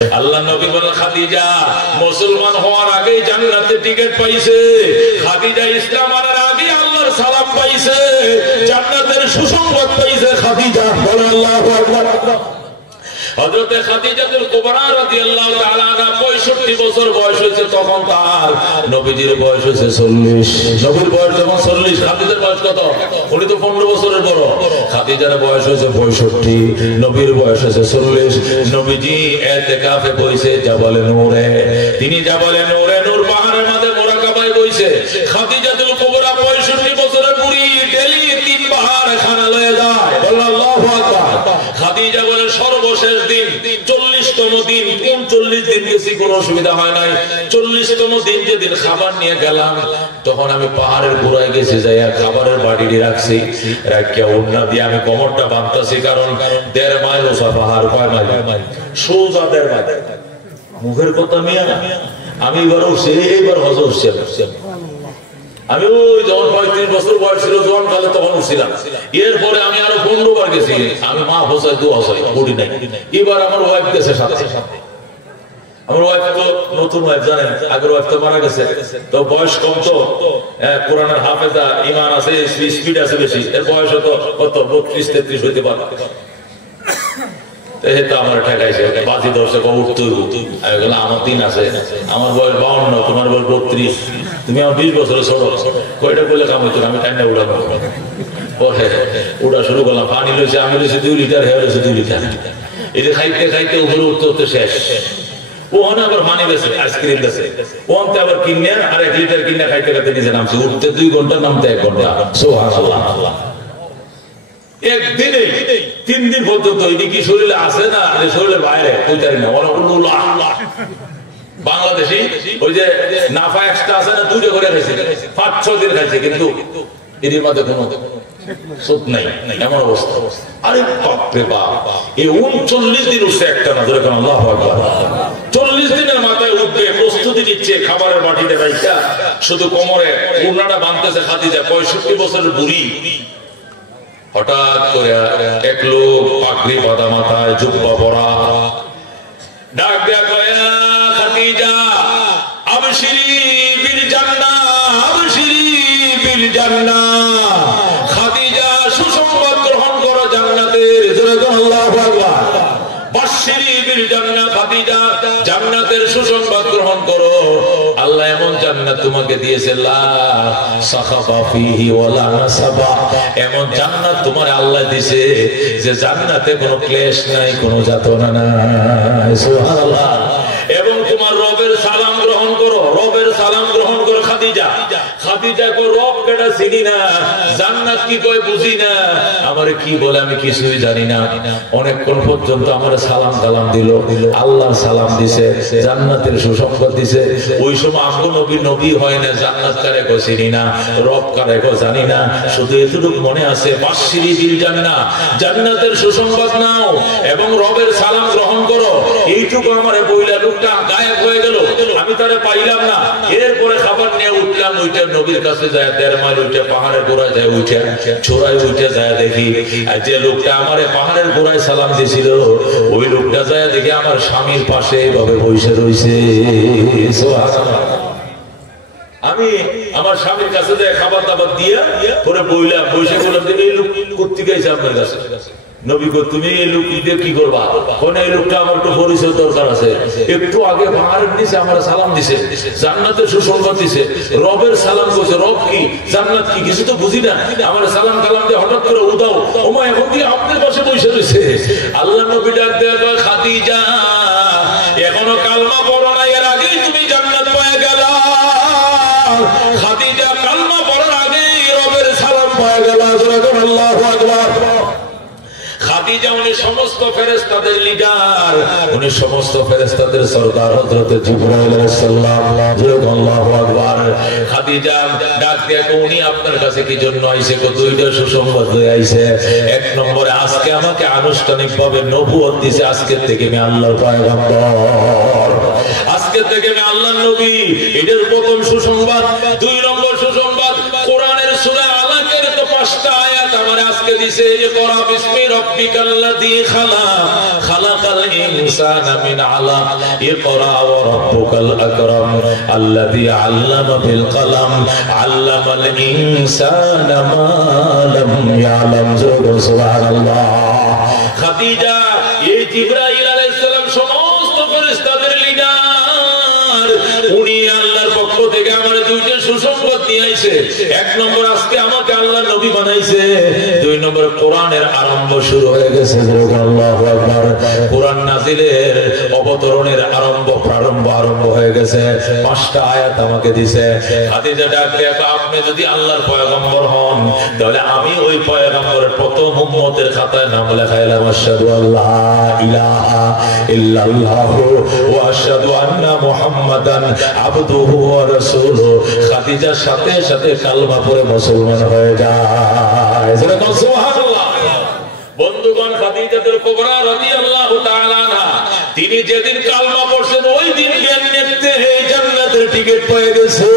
আল্লাহ নবী বলেন খাদিজা মুসলমান হওয়ার আগে জান্নাতে টিকিট পাইছে, খাদিজা ইসলাম আনার আগে আল্লাহর সালাম পাইছে, জান্নাতের সুসংবাদ পাইছে খাদিজা। বলেন আল্লাহু আকবার। হযরত খাদিজাতুল কুবরা রাদিয়াল্লাহু তাআলা আনহা 65 বছর বয়স হয়েছে, তখন তার নবীজির বয়স হয়েছে 40। নবীর বয়স যখন 40, খাদিজার বয়স কত? উনি তো 15 বছরের বড়। খাদিজার বয়স হয়েছে 65, নবীর বয়স হয়েছে 40। নবীজি ইতিকাফে বসে জাবালে নূরে, তিনি জাবালে নূরে নূর পাহাড়ের মধ্যে মুরাকাবায় বসে। খাদিজাতুল কুবরা 65 বছরের বুড়ি, ডেলি 3 পাহাড় খানা লয়ে যায়। আল্লাহু আকবার। খাদিজা বলে সর্বশেষ দিন 40তম দিন, 39 দিন গেছি কোনো অসুবিধা হয় নাই। 40তম দিন যেদিন খাবার নিয়ে গেলাম, তখন আমি পাহাড়ের গোড়ায় গেছি, যাইয়া খাবারের বাড়ি রাখছি, রাখিয়া ওড়না দিয়ে আমি কোমরটা বাঁধতেছি, কারণ 1.5 মাইল ওসা পাহাড়। কয় মাইল? সোজা 1.5 মাইল। মুখের কথা মিয়া, আমি এবার উঠছি, এইবার হজ উঠছি। আমি ওই যখন 35 বছর বয়স ছিল, জোয়ান কালে তখন উঠছিলাম। এরপরে আমি আরো 15 বার গেছি। আমি মা হোসাই দোয়া হয় বডি নাই। এবার আমার ওয়াইফ গেছে সাথে। আমার ওয়াইফ তো নতুন ওয়াইফ, জানেন, আগের ওয়াইফ তো মারা গেছে। তো বয়স কম, তো কোরআনের হাফেজা, ঈমান আছে, স্পিড আছে বেশি। এর বয়স হতো কত 32-33 হইতে পারে। আমার ঠেকাইছে, বাজি দর্শক উঠতে আমার দিন আছে, আমার বয়স 52, তোমার বয়স 32, তুমি আমার 20 বছরের ছোট। কয়টা করলে কাম হইতো, আমি টাইমটা উড়াবো। পরে উড়া শুরু করলাম, পানি লইছে, আমি লইছি 2 লিটার, হয়ে রয়েছে 2 লিটার। এটা খাইতে খাইতে উপরে উঠতে উঠতে শেষ। ও আবার মানি বেছে, আইসক্রিম বেছে, ও আবার কিনে আর 1 লিটার কিনে খাইতে খাইতে নিচে নামছে। উঠতে 2 ঘন্টা, নামতে 1 ঘন্টা। সুবহানাল্লাহ। একদিনে 3 দিন পর্যন্ত এদিকে শরীরে আছে না, শরীরের বাইরে কইতারি না। বাংলাদেশি ওই যে নাফা এক্সট্রা আছে না, 2টা করে খাইছে, 5-6 দিন খাইছে, কিন্তু এদের মধ্যে কোনো সুখ নাই, এমন অবস্থা। আরে বাপরে বাপ, এই 39 দিন উঠছে একটা না, ধরে কেন? আল্লাহু আকবার। 40 দিনের মাথায় উঠবে, প্রস্তুতি নিচ্ছে খাবারের বাটিতে রাইখা, শুধু কোমরে ওড়নাটা বাঁধতেছে খাদিজা, 65 বছরের বুড়ি। হঠাৎ করে এক লোক পাগড়ি বাঁধা, মাথায় জুব্বা পরা, ডাক দেয়া কয়, খাদিজা আবশিরি বিল জান্নাহ, আবশিরি বিল জান্নাহ। খাদিজা সুসংবাদ গ্রহণ করো জান্নাতের। আল্লাহু আকবার। বাশশিরি বিল জান্নাহ, খাদিজা জান্নাতের সুসংবাদ গ্রহণ করো। আল্লাহ এমন জান্নাত তোমাকে দিয়েছে, লা সাখাবা ফিহি ওয়ালা নাসাবা। এমন জান্নাত তোমার আল্লাহ দিয়েছে যে জান্নাতে কোনো ক্লেশ নাই, কোনো যাতনা নাই। সুবহানাল্লাহ। এবং তোমার রবের সালাম গ্রহণ করো, রবের সালাম গ্রহণ করো। খাদিজা, খাদিজা কই রব কেডা চিনি না, জান্নাত কি কই বুঝি না, আমারে কি বলে আমি কিছুই জানি না। অনেকক্ষণ পর্যন্ত আমারে সালাম কালাম দিল, আল্লাহ সালাম দিছে, জান্নাতের সুসংবাদ দিছে। ওই সময় আমগো নবী নবী হয় না, জান্নাত কারে কই চিনি না, রব কারে কই জানি না, শুধু এতটুকু মনে আছে, বাশশিরি বিল জান্নাহ, জান্নাতের সুসংবাদ নাও এবং রবের সালাম গ্রহণ করো। এইটুকু আমারে বইলা লোকটা গায়েব হয়ে গেল, আমি তারে পাইলাম না। এরপরে খাবার নিয়ে উঠলাম, ওইটা নবীর কাছে যায়, 1.5 মাইল উঠে পাহাড়ের গোড়ায় যায়, উঠে ছোড়ায় উঠে যায়, দেখি যে লোকটা আমারে পাহাড়ের গোড়ায় সালাম দিয়েছিল, ওই লোকটা যায় দেখি আমার স্বামীর পাশে এইভাবে বসে রয়েছে। আমি আমার স্বামীর কাছে যাই, খাবার দাবার দিয়া পরে বইলাম, বসে বললাম যে এই লোক করতে গেছে আপনার কাছে। নবী কো, তুমি এই লোক কি করবা? কোন এই লোকটা আমার একটু পরিচয় দরকার আছে। একটু আগে পাহাড়ের নিচে আমার সালাম দিছে, জান্নাতের সুসংবাদ দিছে, রবের সালাম করছে। রব কি, জান্নাত কি, কিছু তো বুঝি না। আমার সালাম কালাম দিয়ে হঠাৎ করে উদাও, ওমা এখন কি আপনার পাশে বসে রয়েছে। আল্লাহ নবী ডাক দেয়া কয়, খাদিজা এখনো কালমা পড়ো না, এর আগেই তুমি জান্নাত পেয়ে গেলা। খাদিজা কালমা পড়ার আগেই রবের সালাম পেয়ে গেল। আল্লাহু আকবার। খাদিজা উনি সমস্ত ফেরেশতাদের লিডার, উনি সমস্ত ফেরেশতাদের সরদার হযরত জিবরাইল আলাইহিস সালাম। আল্লাহু আকবার। খাদিজা ডাক দিয়ে উনি আপনার কাছে কি জন্য আইছে? কো 2টা সুসংবাদ হয়ে আইছে। 1 নম্বরে আজকে আমাকে আনুষ্ঠানিকভাবে নবুয়ত দিয়েছে, আজকে থেকে আমি আল্লাহর পয়গম্বর, আজকে থেকে আমি আল্লাহর নবী। এটার প্রথম সুসংবাদ। 2 নম্বর সুসংবাদ, কোরআনের সূরা আলাকের তো 5টা আয়াত আমার আজকে দিছে ইকরা বিসমি রাব্বিকাল্লাযী খালাক খালাকাল ইনসানা মিন আলাক ইকরা ওয়া রাব্বুকাল আকরাম আল্লাযী আল্লামা বিল কলম আল্লামাল ইনসানা মা লাম ইয়ালাম। সুবহানাল্লাহ। খাদিজা এই জিবরাইল আলাইহিস সালাম সমস্ত ফেরেশতাদের লিডার, উনি আল্লাহর পক্ষ থেকে আমার দুইটা সুসংবাদ নিয়ে আইছে। এক নম্বর আজকে আমাকে আল্লাহ নবী বানাইছে, দুই নম্বর কোরআনের আরম্ভ শুরু হয়ে গেছে। আল্লাহু আকবার। কোরআন নাজিলের অবতরণের আরম্ভ হয়ে গেছে। 5টা আয়াত আমাকে দিয়েছে। খাদিজা ডাক দিয়ে আপনি যদি আল্লাহর পয়গম্বর হন তাহলে আমি ওই পয়গম্বরের প্রথম উম্মতের খাতায় নাম লেখাইলাম, আশহাদু আল্লা ইলাহা ইল্লাল্লাহু ওয়া আশহাদু আন্না মুহাম্মাদান আবদুহু ওয়া রাসূলুহু। খাদিজার সাথে সাথে কালমা পড়ে মুসলমান হয়ে যায়। সুবহানাল্লাহ। বন্ধুগণ, খাদিজাতুল কুবরা রাদিয়াল্লাহু তাআলা আনহা তিনি যেদিন কালমা পড়ছেন ওই দিন জ্ঞান নিতে জান্নাতের টিকিট পেয়ে গেছে।